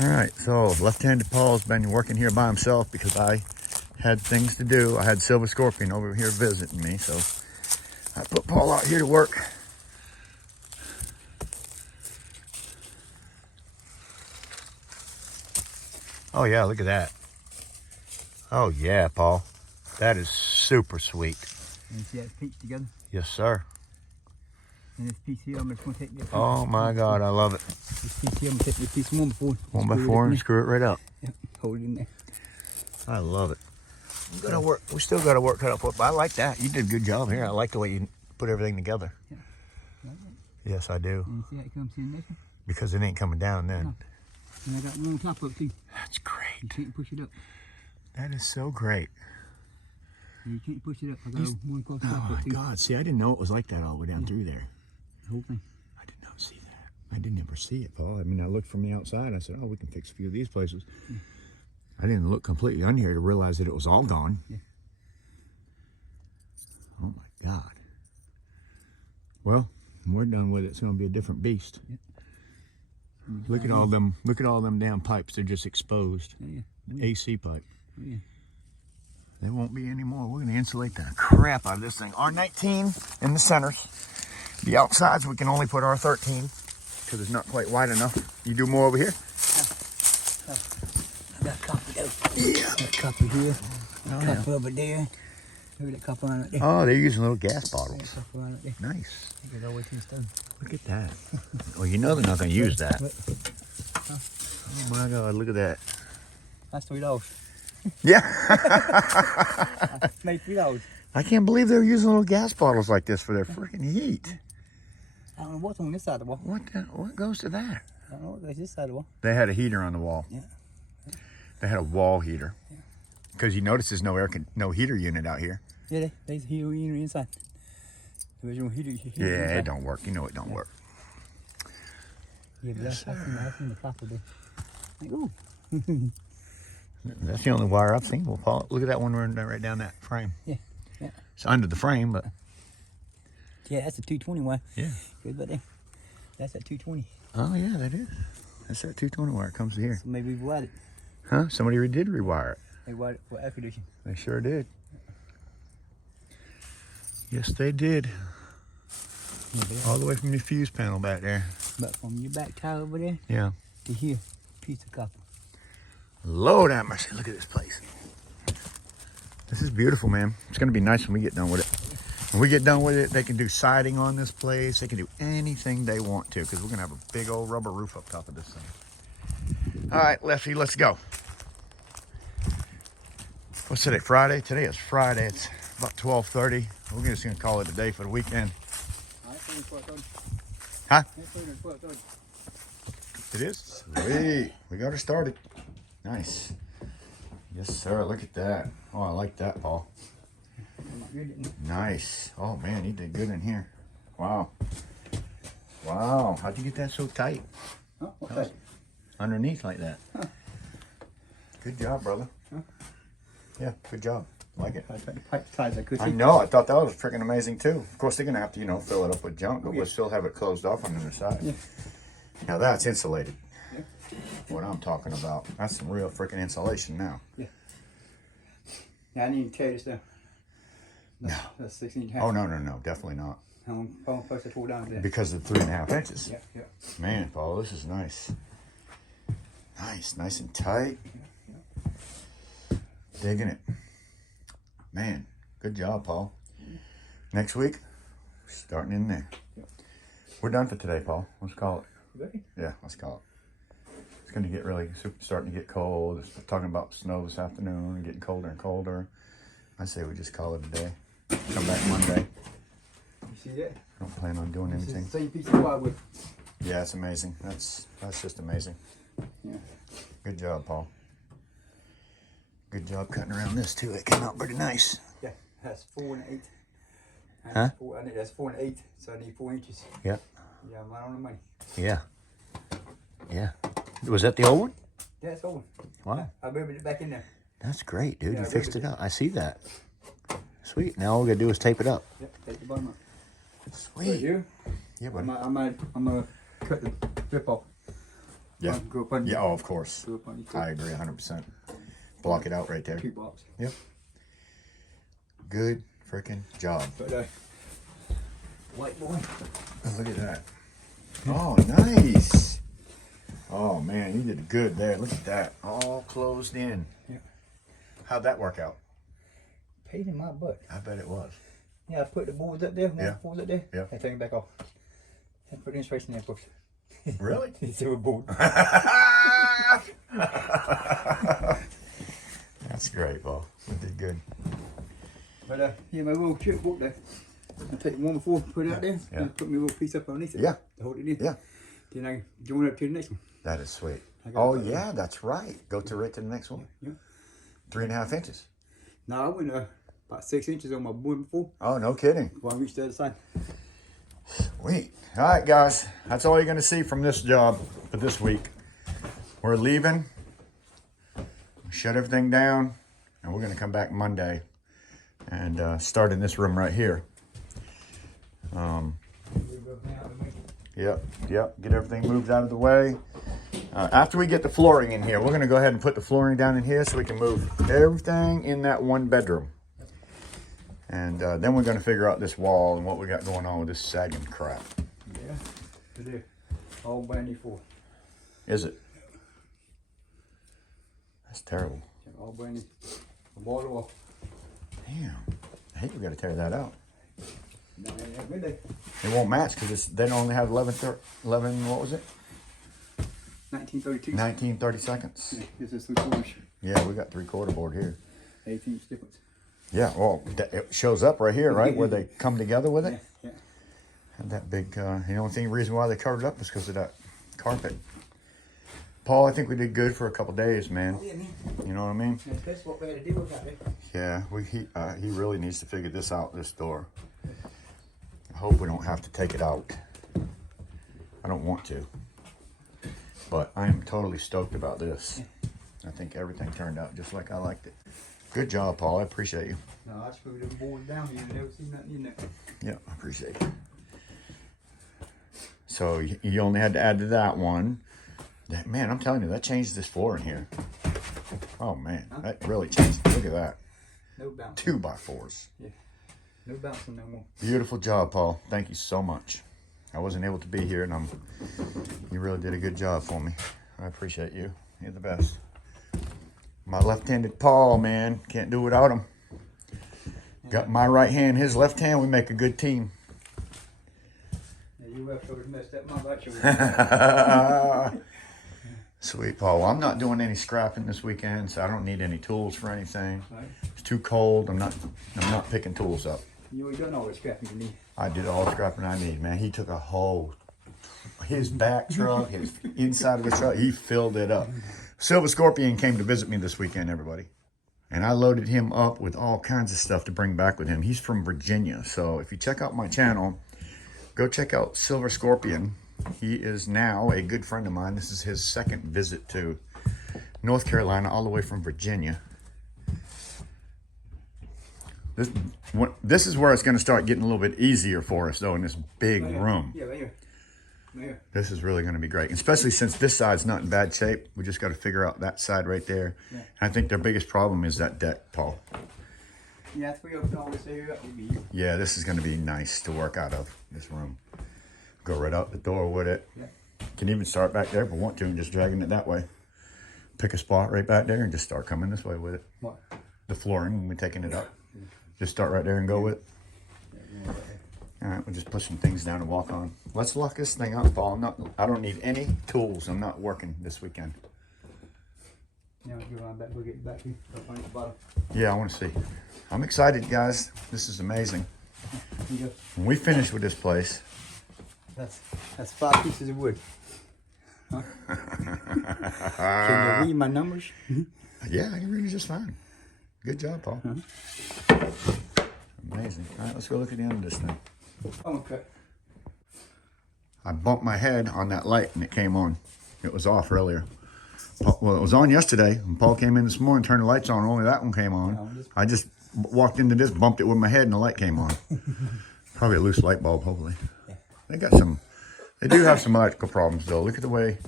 All right, so left-handed Paul's been working here by himself because I had things to do. I had Silver Scorpion over here visiting me, so I put Paul out here to work. Oh yeah, look at that. Oh yeah, Paul. That is super sweet. And you see that piece together? Yes, sir. And this piece here, I'm just going to take this. Oh my God, I love it. This piece here, I'm going to take this piece one before. One by four and screw it right up. Yep, hold it in there. I love it. We gotta work. We still got to work cut up for it, but I like that. You did a good job here. I like the way you put everything together. Yeah. Like Yes, I do. and you see how it comes in this one? Because it ain't coming down then. No. And I got one on top of it too. That's You great. can't push it up. That is so great. You can't push it up. I got one across the top Oh of my it too. God. See, I didn't know it was like that all the way down through there. The whole thing. I did not see that. I didn't ever see it, Paul. I mean, I looked from the outside. I said, oh, we can fix a few of these places. I didn't look completely under here to realize that it was all gone. Yeah. Oh my God. Well, when we're done with it, it's going to be a different beast. Yeah. Look at all them. Look at all them damn pipes. They're just exposed. Yeah, yeah. AC pipe. Yeah. There won't be any more. We're going to insulate the crap out of this thing. R19 in the centers. The outsides, we can only put R13 because it's not quite wide enough. You do more over here? I got a copper there. Yeah. Got a copper here. Oh, A copper over there. Look at that copper on it there. Oh, they're using little gas bottles. That copper on it there. Nice. I think it's always things done. Look at that. Well, you know they're not going to use that. Look, Oh my God, look at that. that's $3. Yeah. I made $3. I can't believe they're using little gas bottles like this for their freaking heat. I don't know what's on this side of the wall. What goes to that? I don't know what goes this side of the wall. They had a heater on the wall. Yeah. They had a wall heater. Because you notice there's no heater unit out here. Yeah, there's a heater inside. The original heater Yeah, inside. it don't work. You know it don't work. Yeah, but Yes, I've seen the copper there. Like, ooh. That's the only wire I've seen. Well, Paul, look at that one running right down that frame. Yeah, yeah. It's under the frame, but Yeah, that's a 220 wire. yeah. Good about that. That's that 220. Oh yeah, that is. That's that 220 wire. It comes to here. So maybe we wired it. Huh? Somebody did rewire it. They wired it for air conditioning. They sure did. Yes, they did. All the way from your fuse panel back there. But from your back tire over there Yeah. to here, piece of copper. Lord have mercy. Look at this place. This is beautiful, man. It's going to be nice when we get done with it. When we get done with it, they can do siding on this place. They can do anything they want to because we're going to have a big old rubber roof up top of this thing. All right, Lefty, let's go. What's today? Friday? Today is Friday. It's about 12:30. We're just going to call it a day for the weekend. Huh? It is? Sweet. We got her started. Nice. Yes, sir. Look at that. Oh, I like that, Paul. Nice. Oh, man, you did good in here. Wow. Wow. How'd you get that so tight? Oh, okay. Underneath like that. Huh. Good job, brother. Huh? Yeah, good job. Like it. I tried to pipe the ties I could see. I know. I thought that was freaking amazing, too. Of course, they're going to have to, you know, fill it up with junk, but Yeah. we'll still have it closed off on the other side. Yeah. Now, that's insulated. Yeah. What I'm talking about. That's some real freaking insulation now. Yeah, I need to tear this down. No. That's 16 half. Oh, no, definitely not. How long first I tore down there? Because of 3.5 inches. Yeah, yeah. Man, Paul, this is nice. Nice and tight. Digging it. Man, good job, Paul. Next week, starting in there. Yep. We're done for today, Paul. Let's call it. Ready? Yeah, let's call it. It's going to get really, starting to get cold. It's talking about snow this afternoon and getting colder and colder. I say we just call it a day. Come back Monday. You see that? I don't plan on doing This anything. is the same piece of plywood. Yeah, it's amazing. That's just amazing. Yeah. Good job, Paul. Good job cutting around this too. It came out pretty nice. Yeah, that's 4 and 8. Huh? I need, that's 4 and 8, so I need 4 inches. Yeah. Yeah, I'm right on the money. Yeah. Yeah. Was that the old one? Yeah, it's over. Wow. I riveted it back in there. That's great, dude. Yeah, You I fixed it riveted up. I see that. Sweet. Now all we gotta do is tape it up. Yep, take the bottom up. Right Sweet. here. Yeah, buddy. I'm gonna cut the strip off. Yeah. Go up on Yeah, oh, of course. Go up on I agree 100%. Block it out right there. 2 blocks. Yep. Good freaking job. But white boy. Oh, look at that. Oh, nice. Oh, man, you did good there. Look at that. All closed in. Yeah. How'd that work out? Paid in my butt. I bet it was. Yeah, I put the boards up there. Yeah. Boards up there. Yeah. I take them back off. I put the insulation in there first. Really? It's a board. That's great, Paul. You did good. But yeah, my little chip board there. I take one before, put it out there, Yeah. and put my little piece up underneath it. Yeah. To hold it in. Yeah. Then I join up to the next one. That is sweet. I got Oh, it. yeah, that's right. Go to right to the next one. Yeah. 3.5 inches. Now I went about 6 inches on my board before. Oh, no kidding. Before I reached the other side. Sweet. All right, guys. That's all you're going to see from this job for this week. We're leaving. Shut everything down. And we're going to come back Monday and start in this room right here. Yep. Get everything moved out of the way. After we get the flooring in here, we're going to go ahead and put the flooring down in here so we can move everything in that one bedroom. And then we're going to figure out this wall and what we got going on with this sagging crap. Yeah. There. All brand new for. Is it? That's terrible. All brand new. The wall to wall. Damn. I hate we got to tear that out. No, really. It won't match because they only have 11, what was it? 1932. 1930 seconds. Yeah, this is 3/4. Yeah, we got 3/4 board here. 18-inch difference. Yeah, well, it shows up right here, right, where they come together with it. Yeah. And that big, the only reason why they covered it up was because of that carpet. Paul, I think we did good for a couple days, man. Yeah, man. You know what I mean? That's what we had to deal with out there. Yeah, he really needs to figure this out, this door. I hope we don't have to take it out. I don't want to. But I am totally stoked about this. I think everything turned out just like I liked it. Good job, Paul. I appreciate you. No, I screwed them boards down here and never seen nothing in there. Yeah, I appreciate you. So you only had to add to that one. Man, I'm telling you, that changed this floor in here. Oh, man. That really changed it. Look at that. No bounce. 2x4s. Yeah. No bouncing no more. Beautiful job, Paul. Thank you so much. I wasn't able to be here, and you really did a good job for me. I appreciate you. You're the best. My left-handed Paul, man. Can't do without him. Got my right hand, his left hand. We make a good team. Yeah, your left shoulder's messed up. My right shoulder. Sweet, Paul. Well, I'm not doing any scrapping this weekend, so I don't need any tools for anything. Right. It's too cold. I'm not picking tools up. You already done all the scrapping you need. I did all the scrapping I need, man. He took a whole, his back truck, his inside of his truck, he filled it up. Silver Scorpion came to visit me this weekend, everybody. And I loaded him up with all kinds of stuff to bring back with him. He's from Virginia. So if you check out my channel, go check out Silver Scorpion. He is now a good friend of mine. This is his second visit to North Carolina, all the way from Virginia. This is where it's going to start getting a little bit easier for us, though, in this big room. Yeah, right here. Right here. This is really going to be great, especially since this side's not in bad shape. We just got to figure out that side right there. Yeah. And I think their biggest problem is that deck, Paul. Yeah, if we open all this area up, we'll be here. Yeah, this is going to be nice to work out of, this room. Go right out the door with it. Yeah. Can even start back there if we want to and just dragging it that way. Pick a spot right back there and just start coming this way with it. What? The flooring, when we're taking it up. Just start right there and go with it. Yeah. All right, we'll just put some things down and walk on. Let's lock this thing up, Paul. I don't need any tools. I'm not working this weekend. Now go on back, we'll get back here. Up on the bottom. Yeah, I want to see. I'm excited, guys. This is amazing. You go. When we finish with this place. That's 5 pieces of wood. Huh? Can you read my numbers? Yeah, I can read it just fine. Good job, Paul. Amazing. All right, let's go look at the end of this thing. Okay. I bumped my head on that light and it came on. It was off earlier. Well, it was on yesterday. When Paul came in this morning, turned the lights on, only that one came on. I just walked into this, bumped it with my head, and the light came on. Probably a loose light bulb, hopefully. They do have some electrical problems, though. Look at the way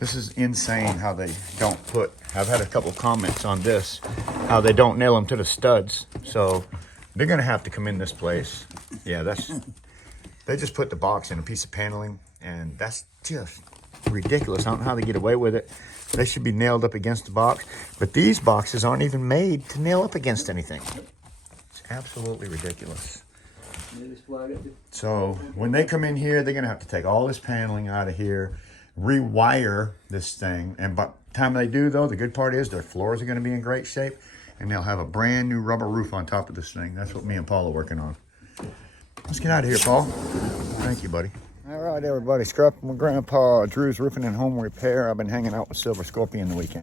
This is insane how they don't put, I've had a couple comments on this, how they don't nail them to the studs. So they're gonna have to come in this place. Yeah, they just put the box in a piece of paneling, and that's just ridiculous. I don't know how they get away with it. They should be nailed up against the box, but these boxes aren't even made to nail up against anything. It's absolutely ridiculous. So when they come in here, they're gonna have to take all this paneling out of here, rewire this thing, and by the time they do though, the good part is their floors are gonna be in great shape, and they'll have a brand new rubber roof on top of this thing. That's what me and Paul are working on. Let's get out of here, Paul. Thank you, buddy. All right, everybody. Scruffing with Grandpa. Drew's Roofing and Home Repair. I've been hanging out with Silver Scorpion the weekend.